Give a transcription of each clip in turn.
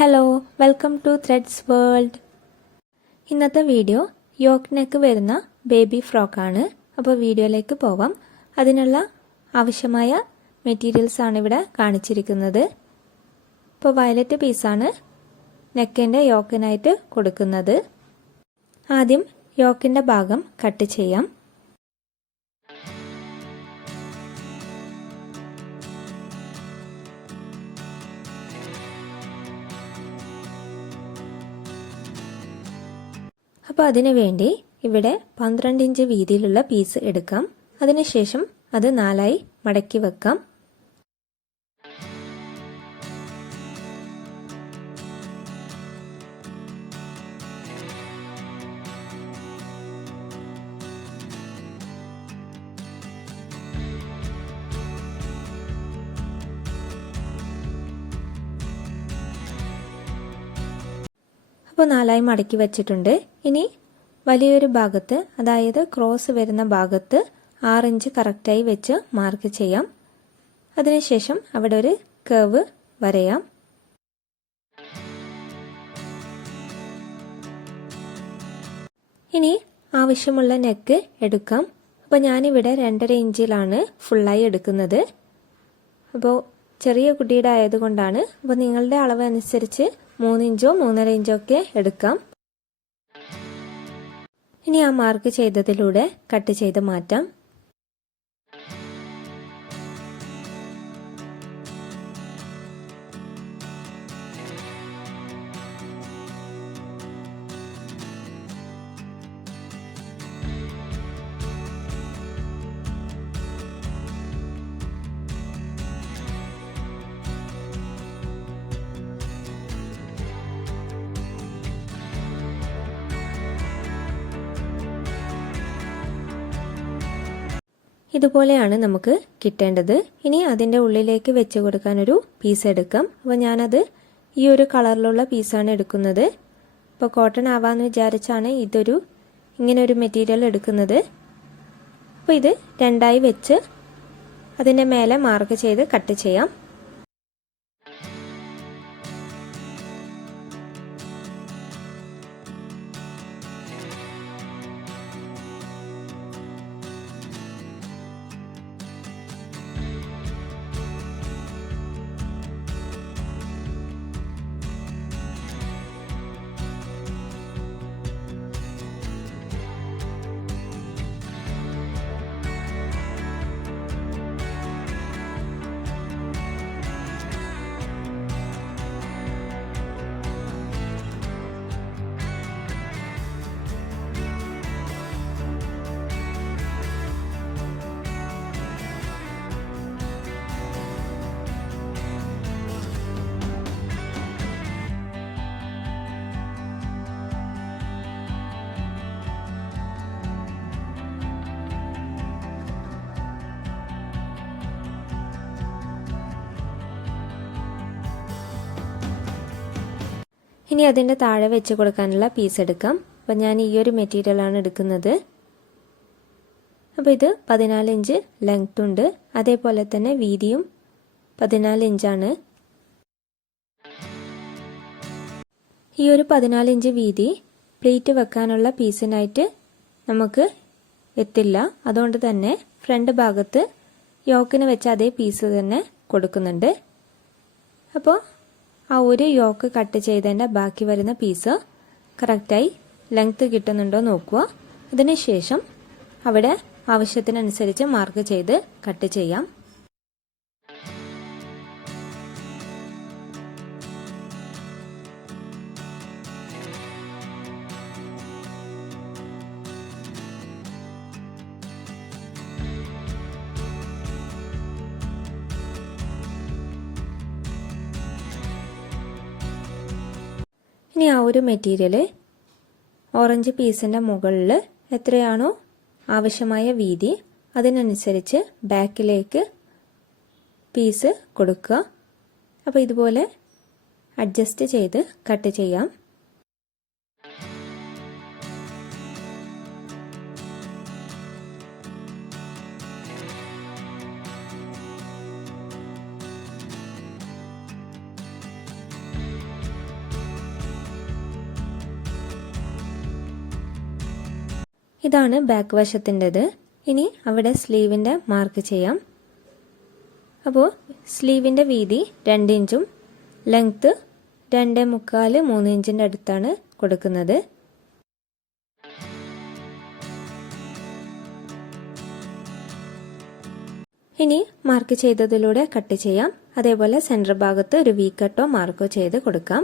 Hello welcome to threads world ഇന്നത്തെ video yoke neck വരുന്ന baby ഫ്രോക്കാണ് അപ്പോൾ വീഡിയോയിലേക്ക് പോവാം. അതിനുള്ള ആവശ്യമായ മെറ്റീരിയൽസ് ആണ് ഇവിടെ കാണിച്ചിരിക്കുന്നത്. ഇപ്പോൾ വയലറ്റ് പീസാണ് നെക്കിന്റെ യോക്കിനായിട്ട് കൊടുക്കുന്നത്. ആദ്യം യോക്കിന്റെ ഭാഗം കട്ട് ചെയ്യാം. അപ്പോൾ അതിനു വേണ്ടി ഇവിടെ പന്ത്രണ്ട് ഇഞ്ച് വീതിയിലുള്ള പീസ് എടുക്കാം. അതിനുശേഷം അത് നാലായി മടക്കി വെക്കാം. അപ്പോൾ നാലായി മടക്കി വെച്ചിട്ടുണ്ട്. ഇനി വലിയൊരു ഭാഗത്ത് അതായത് ക്രോസ് വരുന്ന ഭാഗത്ത് ആറിഞ്ച് കറക്റ്റായി വെച്ച് മാർക്ക് ചെയ്യാം. അതിനുശേഷം അവിടെ ഒരു കേവ് വരയാം. ഇനി ആവശ്യമുള്ള നെക്ക് എടുക്കാം. അപ്പോൾ ഞാനിവിടെ രണ്ടര ഇഞ്ചിലാണ് ഫുള്ളായി എടുക്കുന്നത്. അപ്പോൾ ചെറിയ കുട്ടിയുടെ ആയതുകൊണ്ടാണ്. അപ്പോൾ നിങ്ങളുടെ അളവ് അനുസരിച്ച് മൂന്നിഞ്ചോ മൂന്നര ഇഞ്ചോ ഒക്കെ എടുക്കാം. ഇനി ആ മാർക്ക് ചെയ്തതിലൂടെ കട്ട് ചെയ്ത് മാറ്റാം ഇതുപോലെയാണ് നമുക്ക് കിട്ടേണ്ടത്. ഇനി അതിന്റെ ഉള്ളിലേക്ക് വെച്ച് കൊടുക്കാനൊരു പീസ് എടുക്കാം. അപ്പോൾ ഞാനത് ഈ ഒരു കളറിലുള്ള പീസാണ് എടുക്കുന്നത്. ഇപ്പോൾ കോട്ടൺ ആവാമെന്ന് വിചാരിച്ചാണ് ഇതൊരു ഇങ്ങനെ ഒരു മെറ്റീരിയൽ എടുക്കുന്നത്. അപ്പോൾ ഇത് രണ്ടായി വെച്ച് അതിന്റെ മേലെ മാർക്ക് ചെയ്ത് കട്ട് ചെയ്യാം. ഇനി അതിന്റെ താഴെ വെച്ച് കൊടുക്കാനുള്ള പീസ് എടുക്കാം. അപ്പം ഞാൻ ഈ ഒരു മെറ്റീരിയലാണ് എടുക്കുന്നത്. അപ്പോൾ ഇത് പതിനാല് ഇഞ്ച് ലെങ്ത് ഉണ്ട്. അതേപോലെ തന്നെ വീതിയും പതിനാല് ഇഞ്ചാണ് ഈ ഒരു പതിനാല് ഇഞ്ച് വീതി പ്ലേറ്റ് വെക്കാനുള്ള പീസിനായിട്ട് നമുക്ക് എത്തില്ല. അതുകൊണ്ട് തന്നെ ഫ്രണ്ട് ഭാഗത്ത് യോക്കിന് വെച്ച അതേ പീസ് തന്നെ കൊടുക്കുന്നുണ്ട്. അപ്പോൾ ആ ഒരു യോക്ക് കട്ട് ചെയ്തതിന്റെ ബാക്കി വരുന്ന പീസ് കറക്റ്റായി ലെങ്ത്ത് കിട്ടുന്നുണ്ടോ നോക്കുക. അതിനുശേഷം അവിടെ ആവശ്യത്തിനനുസരിച്ച് മാർക്ക് ചെയ്ത് കട്ട് ചെയ്യാം. ഇനി ആ ഒരു മെറ്റീരിയൽ ഓറഞ്ച് പീസിന്റെ മുകളിൽ എത്രയാണോ ആവശ്യമായ വീതി അതിനനുസരിച്ച് ബാക്കിലേക്ക് പീസ് കൊടുക്കുക. അപ്പോൾ ഇതുപോലെ അഡ്ജസ്റ്റ് ചെയ്ത് കട്ട് ചെയ്യാം. ഇതാണ് ബാക്ക് വശത്തിന്റെത് ഇനി അവിടെ സ്ലീവിന്റെ മാർക്ക് ചെയ്യാം. അപ്പോൾ സ്ലീവിന്റെ വീതി രണ്ട് ഇഞ്ചും ലെങ്ത്ത് രണ്ട് മുക്കാൽ മൂന്ന് ഇഞ്ചിന്റെ അടുത്താണ് കൊടുക്കുന്നത്. ഇനി മാർക്ക് ചെയ്തതിലൂടെ കട്ട് ചെയ്യാം. അതേപോലെ സെന്റർ ഭാഗത്ത് ഒരു വി കട്ടോ മാർക്കോ ചെയ്ത് കൊടുക്കാം.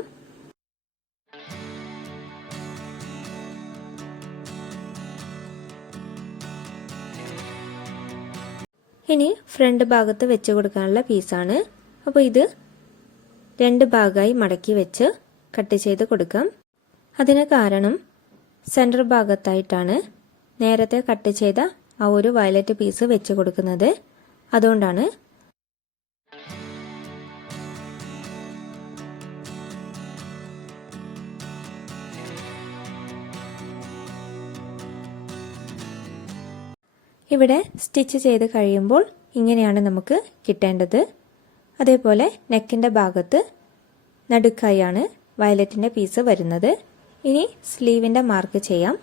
ഇനി ഫ്രണ്ട് ഭാഗത്ത് വെച്ച് കൊടുക്കാനുള്ള പീസാണ് അപ്പോൾ ഇത് രണ്ട് ഭാഗമായി മടക്കി വെച്ച് കട്ട് ചെയ്ത് കൊടുക്കാം. അതിന് കാരണം സെന്റർ ഭാഗത്തായിട്ടാണ് നേരത്തെ കട്ട് ചെയ്ത ആ ഒരു വയലറ്റ് പീസ് വെച്ച് കൊടുക്കുന്നത്. അതുകൊണ്ടാണ് ഇവിടെ സ്റ്റിച്ച് ചെയ്ത് കഴിയുമ്പോൾ ഇങ്ങനെയാണ് നമുക്ക് കിട്ടേണ്ടത്. അതേപോലെ നെക്കിന്റെ ഭാഗത്ത് നടുക്കായാണ് വയലറ്റിന്റെ പീസ് വരുന്നത്. ഇനി സ്ലീവിന്റെ മാർക്ക് ചെയ്യാം.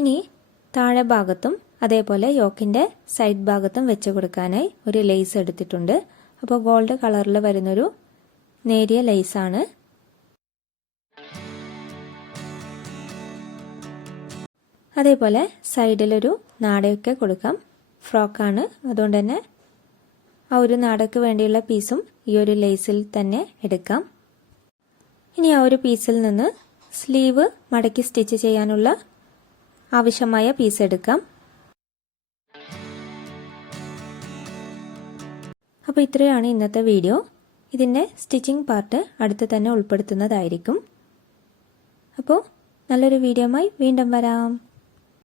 ഇനി താഴെ ഭാഗത്തും അതേപോലെ യോക്കിന്റെ സൈഡ് ഭാഗത്തും വെച്ച് കൊടുക്കാനായി ഒരു ലേസ് എടുത്തിട്ടുണ്ട്. അപ്പോൾ ഗോൾഡ് കളറിൽ വരുന്നൊരു നേരിയ ലെയ്സാണ് അതേപോലെ സൈഡിലൊരു നാടയൊക്കെ കൊടുക്കാം. ഫ്രോക്കാണ് അതുകൊണ്ട് തന്നെ ആ ഒരു നാടക്ക് വേണ്ടിയുള്ള പീസും ഈ ഒരു ലേസിൽ തന്നെ എടുക്കാം. ഇനി ആ ഒരു പീസിൽ നിന്ന് സ്ലീവ് മടക്കി സ്റ്റിച്ച് ചെയ്യാനുള്ള ആവശ്യമായ പീസ് എടുക്കാം. അപ്പോൾ ഇത്രയാണ് ഇന്നത്തെ വീഡിയോ ഇതിന്റെ സ്റ്റിച്ചിങ് പാർട്ട് അടുത്ത് തന്നെ ഉൾപ്പെടുത്തുന്നതായിരിക്കും. അപ്പോൾ നല്ലൊരു വീഡിയോമായി വീണ്ടും വരാം.